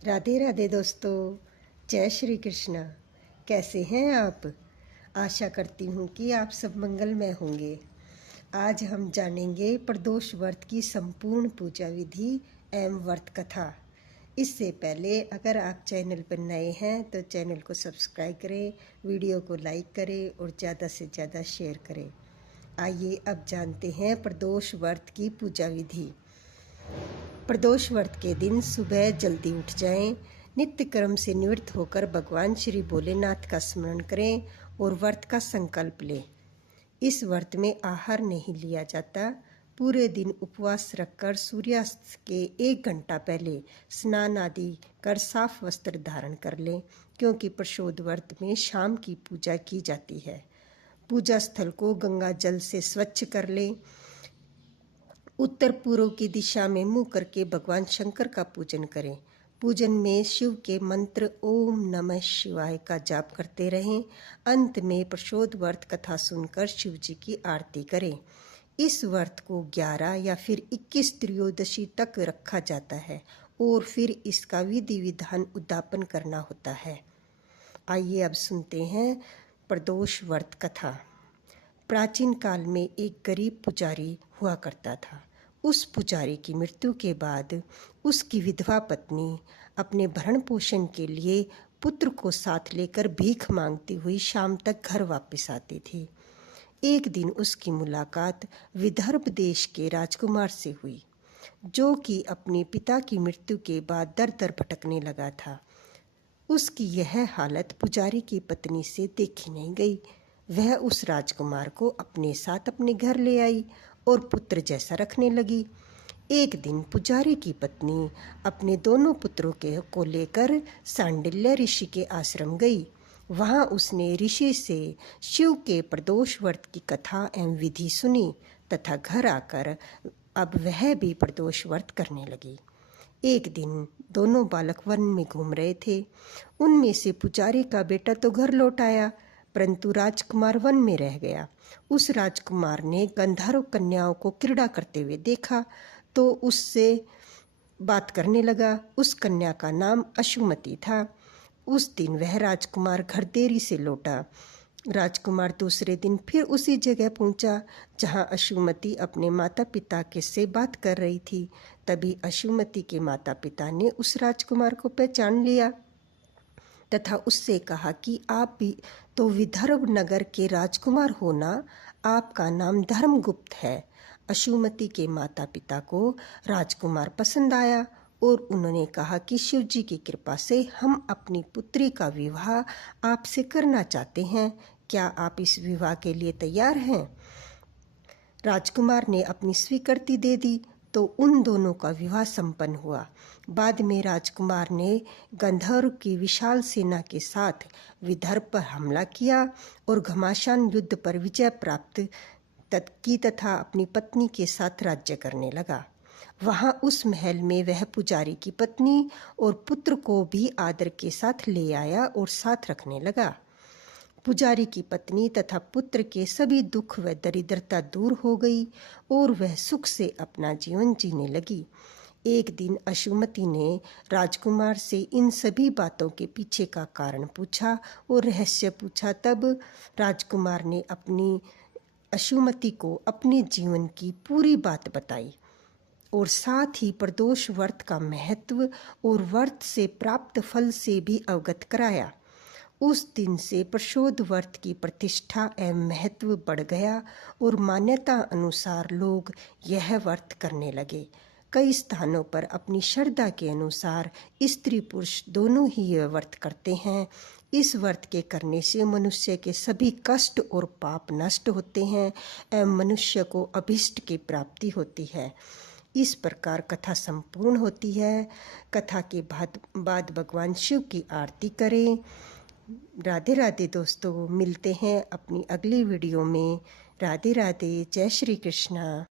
राधे राधे दोस्तों, जय श्री कृष्णा। कैसे हैं आप? आशा करती हूँ कि आप सब मंगलमय होंगे। आज हम जानेंगे प्रदोष व्रत की संपूर्ण पूजा विधि एवं व्रत कथा। इससे पहले अगर आप चैनल पर नए हैं तो चैनल को सब्सक्राइब करें, वीडियो को लाइक करें और ज़्यादा से ज़्यादा शेयर करें। आइए अब जानते हैं प्रदोष व्रत की पूजा विधि। प्रदोष व्रत के दिन सुबह जल्दी उठ जाएं, नित्य कर्म से निवृत्त होकर भगवान श्री भोलेनाथ का स्मरण करें और व्रत का संकल्प लें। इस व्रत में आहार नहीं लिया जाता। पूरे दिन उपवास रखकर सूर्यास्त के 1 घंटा पहले स्नान आदि कर साफ वस्त्र धारण कर लें, क्योंकि प्रदोष व्रत में शाम की पूजा की जाती है। पूजा स्थल को गंगा जल से स्वच्छ कर लें। उत्तर पूर्व की दिशा में मुंह करके भगवान शंकर का पूजन करें। पूजन में शिव के मंत्र ओम नमः शिवाय का जाप करते रहें। अंत में प्रदोष व्रत कथा सुनकर शिव जी की आरती करें। इस व्रत को 11 या फिर 21 त्रयोदशी तक रखा जाता है और फिर इसका विधि विधान उद्यापन करना होता है। आइए अब सुनते हैं प्रदोष व्रत कथा। प्राचीन काल में एक गरीब पुजारी हुआ करता था। उस पुजारी की मृत्यु के बाद उसकी विधवा पत्नी अपने भरण पोषण के लिए पुत्र को साथ लेकर भीख मांगती हुई शाम तक घर वापस आती थी। एक दिन उसकी मुलाकात विदर्भ देश के राजकुमार से हुई, जो कि अपने पिता की मृत्यु के बाद दर दर भटकने लगा था। उसकी यह हालत पुजारी की पत्नी से देखी नहीं गई। वह उस राजकुमार को अपने साथ अपने घर ले आई और पुत्र जैसा रखने लगी। एक दिन पुजारी की पत्नी अपने दोनों पुत्रों को लेकर सांडिल्य ऋषि के आश्रम गई। वहां उसने ऋषि से शिव के प्रदोष व्रत की कथा एवं विधि सुनी तथा घर आकर अब वह भी प्रदोष व्रत करने लगी। एक दिन दोनों बालक वन में घूम रहे थे। उनमें से पुजारी का बेटा तो घर लौट आया, परंतु राजकुमार वन में रह गया। उस राजकुमार ने गंधर्व कन्याओं को क्रीड़ा करते हुए देखा तो उससे बात करने लगा। उस कन्या का नाम अशुमति था। उस दिन वह राजकुमार घर देरी से लौटा। राजकुमार दूसरे दिन फिर उसी जगह पहुंचा जहां अशुमति अपने माता पिता के से बात कर रही थी। तभी अशुमति के माता पिता ने उस राजकुमार को पहचान लिया तथा उससे कहा कि आप भी तो विदर्भ नगर के राजकुमार हो ना, आपका नाम धर्मगुप्त है। अशुमति के माता पिता को राजकुमार पसंद आया और उन्होंने कहा कि शिव जी की कृपा से हम अपनी पुत्री का विवाह आपसे करना चाहते हैं। क्या आप इस विवाह के लिए तैयार हैं? राजकुमार ने अपनी स्वीकृति दे दी तो उन दोनों का विवाह संपन्न हुआ। बाद में राजकुमार ने गंधर्व की विशाल सेना के साथ विदर्भ पर हमला किया और घमासान युद्ध पर विजय प्राप्त की तथा अपनी पत्नी के साथ राज्य करने लगा। वहां उस महल में वह पुजारी की पत्नी और पुत्र को भी आदर के साथ ले आया और साथ रखने लगा। पुजारी की पत्नी तथा पुत्र के सभी दुख व दरिद्रता दूर हो गई और वह सुख से अपना जीवन जीने लगी। एक दिन अशुमति ने राजकुमार से इन सभी बातों के पीछे का कारण पूछा और रहस्य पूछा। तब राजकुमार ने अपनी अशुमति को अपने जीवन की पूरी बात बताई और साथ ही प्रदोष व्रत का महत्व और व्रत से प्राप्त फल से भी अवगत कराया। उस दिन से प्रदोष व्रत की प्रतिष्ठा एवं महत्व बढ़ गया और मान्यता अनुसार लोग यह व्रत करने लगे। कई स्थानों पर अपनी श्रद्धा के अनुसार स्त्री पुरुष दोनों ही यह व्रत करते हैं। इस व्रत के करने से मनुष्य के सभी कष्ट और पाप नष्ट होते हैं एवं मनुष्य को अभीष्ट की प्राप्ति होती है। इस प्रकार कथा संपूर्ण होती है। कथा के बाद भगवान शिव की आरती करें। राधे राधे दोस्तों, मिलते हैं अपनी अगली वीडियो में। राधे राधे, जय श्री कृष्णा।